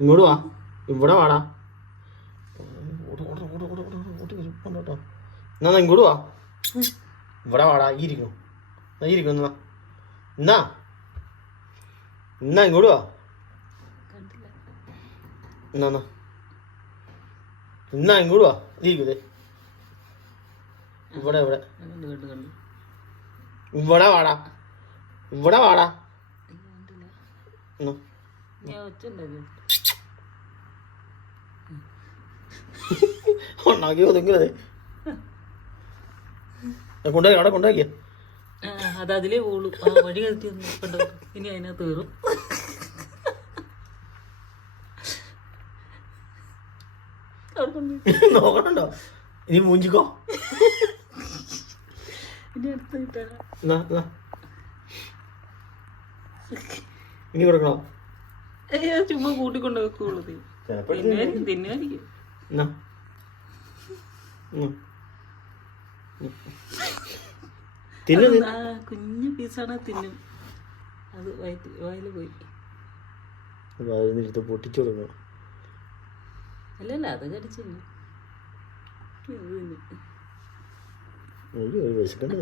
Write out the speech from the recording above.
ഇങ്ങോട്ട് വാ, ഇവിടെ വാടാ. എന്നാ ഇങ്ങോട്ട് വാ, ഇവിടെ വാടാ. ഈ ഇരിക്കണം, എന്നാ എന്നാ എന്നാ ഇങ്ങോട്ട് വാ. എന്നാ എന്നാ ഇങ്ങോട്ട് വാ. ഇരിക്കൂലേ ഇവിടെ ഇവിടെ ഇവിടെ വാടാ, ഇവിടെ വാടാ. ഉണ്ടാക്കി ഒതുങ്ങി കൊണ്ടുപോയി അവിടെ കൊണ്ടുപോയിക്കേ. അത് അതിലേ പോളൂ. വഴി കയറ്റി ഇനി അതിനകത്ത് കയറും. നോക്കണുണ്ടോ? ഇനി മൂഞ്ചിക്കോ. ഇനി അടുത്ത് കിട്ടാ ഇനി കൊടുക്കണോ? ചുമ്മാ കൂട്ടിക്കൊണ്ട് വെക്കുള്ളൂ. തിന്നുമായിരിക്കും. കുഞ്ഞു പീസാണ്, തിന്നും. അത് വായില് പോയി. പൊട്ടിച്ചു കൊടുക്കണം. അല്ലല്ല, അത് കടിച്ചില്ല. വിശക്കണ്ട.